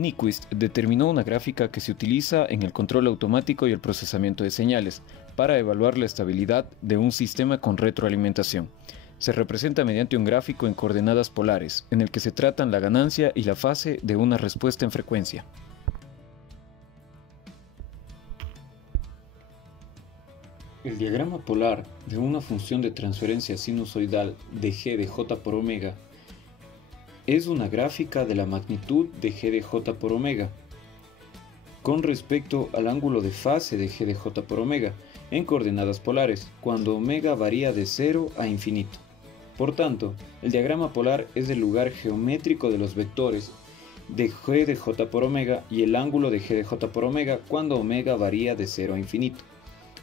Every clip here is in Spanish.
Nyquist determinó una gráfica que se utiliza en el control automático y el procesamiento de señales para evaluar la estabilidad de un sistema con retroalimentación. Se representa mediante un gráfico en coordenadas polares, en el que se tratan la ganancia y la fase de una respuesta en frecuencia. El diagrama polar de una función de transferencia sinusoidal de g de j por omega es una gráfica de la magnitud de g de j por omega con respecto al ángulo de fase de g de j por omega en coordenadas polares, cuando omega varía de 0 a infinito. Por tanto, el diagrama polar es el lugar geométrico de los vectores de g de j por omega y el ángulo de g de j por omega cuando omega varía de 0 a infinito.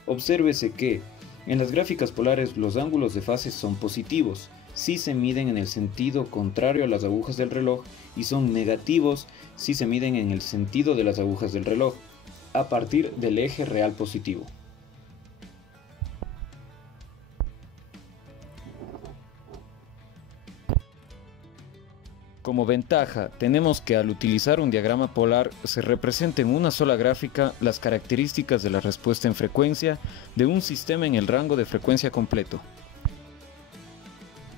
Obsérvese que, en las gráficas polares, los ángulos de fase son positivos si se miden en el sentido contrario a las agujas del reloj y son negativos si se miden en el sentido de las agujas del reloj, a partir del eje real positivo. Como ventaja, tenemos que al utilizar un diagrama polar se representa en una sola gráfica las características de la respuesta en frecuencia de un sistema en el rango de frecuencia completo.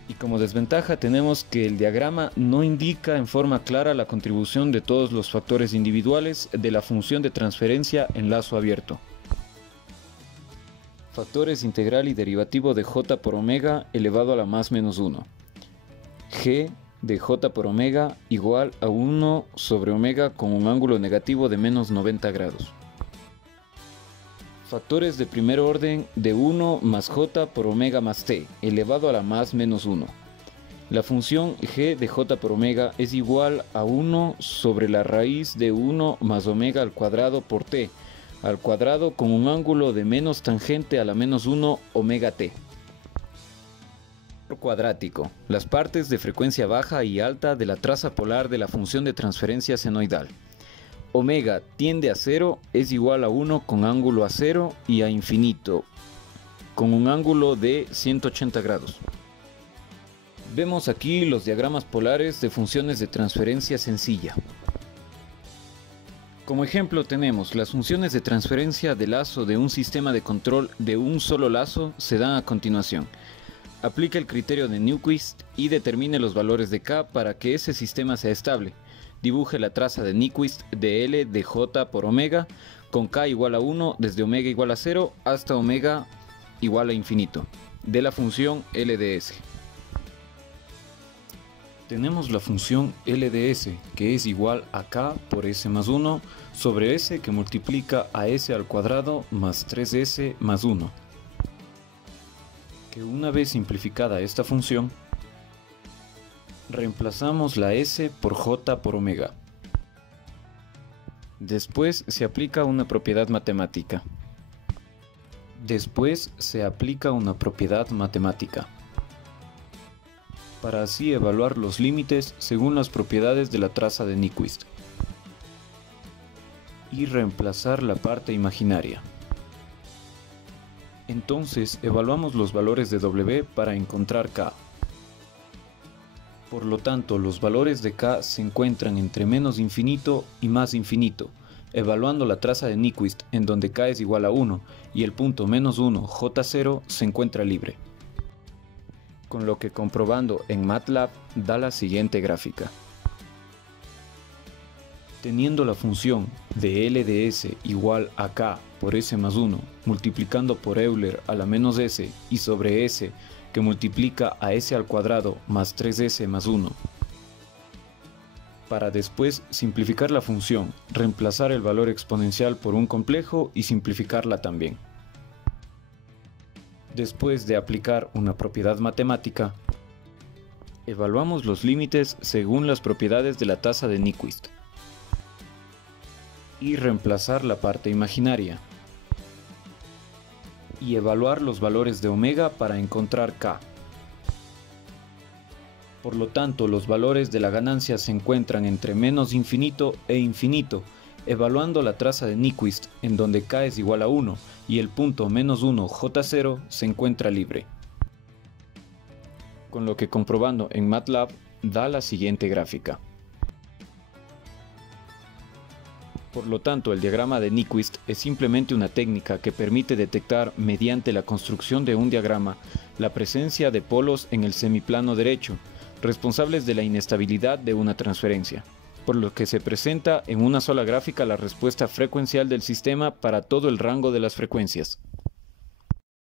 Y como desventaja tenemos que el diagrama no indica en forma clara la contribución de todos los factores individuales de la función de transferencia en lazo abierto. Factores integral y derivativo de j por omega elevado a la más menos 1. G de j por omega igual a 1 sobre omega con un ángulo negativo de menos 90 grados. Factores de primer orden de 1 más j por omega más t elevado a la más menos 1. La función g de j por omega es igual a 1 sobre la raíz de 1 más omega al cuadrado por t al cuadrado con un ángulo de menos tangente a la menos 1 omega t. Cuadrático, las partes de frecuencia baja y alta de la traza polar de la función de transferencia senoidal. Omega tiende a 0 es igual a 1 con ángulo a 0 y a infinito con un ángulo de 180 grados. Vemos aquí los diagramas polares de funciones de transferencia sencilla. Como ejemplo tenemos las funciones de transferencia de lazo de un sistema de control de un solo lazo se dan a continuación. Aplica el criterio de Nyquist y determine los valores de k para que ese sistema sea estable. Dibuje la traza de Nyquist de L de j por omega con k igual a 1 desde omega igual a 0 hasta omega igual a infinito de la función L de S. Tenemos la función L de S que es igual a k por S más 1 sobre S que multiplica a S al cuadrado más 3S más 1. Que una vez simplificada esta función, reemplazamos la S por J por omega. Después se aplica una propiedad matemática. Para así evaluar los límites según las propiedades de la traza de Nyquist. Y reemplazar la parte imaginaria. Entonces evaluamos los valores de W para encontrar K. Por lo tanto, los valores de K se encuentran entre menos infinito y más infinito, evaluando la traza de Nyquist en donde K es igual a 1 y el punto menos 1 J0 se encuentra libre. Con lo que comprobando en MATLAB da la siguiente gráfica. Teniendo la función de L de S igual a K por S más 1, multiplicando por Euler a la menos S y sobre S que multiplica a S al cuadrado más 3S más 1. Para después simplificar la función, reemplazar el valor exponencial por un complejo y simplificarla también. Después de aplicar una propiedad matemática, evaluamos los límites según las propiedades de la traza de Nyquist. Y reemplazar la parte imaginaria. Y evaluar los valores de omega para encontrar K. Por lo tanto, los valores de la ganancia se encuentran entre menos infinito e infinito, evaluando la traza de Nyquist en donde K es igual a 1 y el punto menos 1 J0 se encuentra libre. Con lo que comprobando en MATLAB da la siguiente gráfica. Por lo tanto, el diagrama de Nyquist es simplemente una técnica que permite detectar, mediante la construcción de un diagrama, la presencia de polos en el semiplano derecho, responsables de la inestabilidad de una transferencia, por lo que se presenta en una sola gráfica la respuesta frecuencial del sistema para todo el rango de las frecuencias.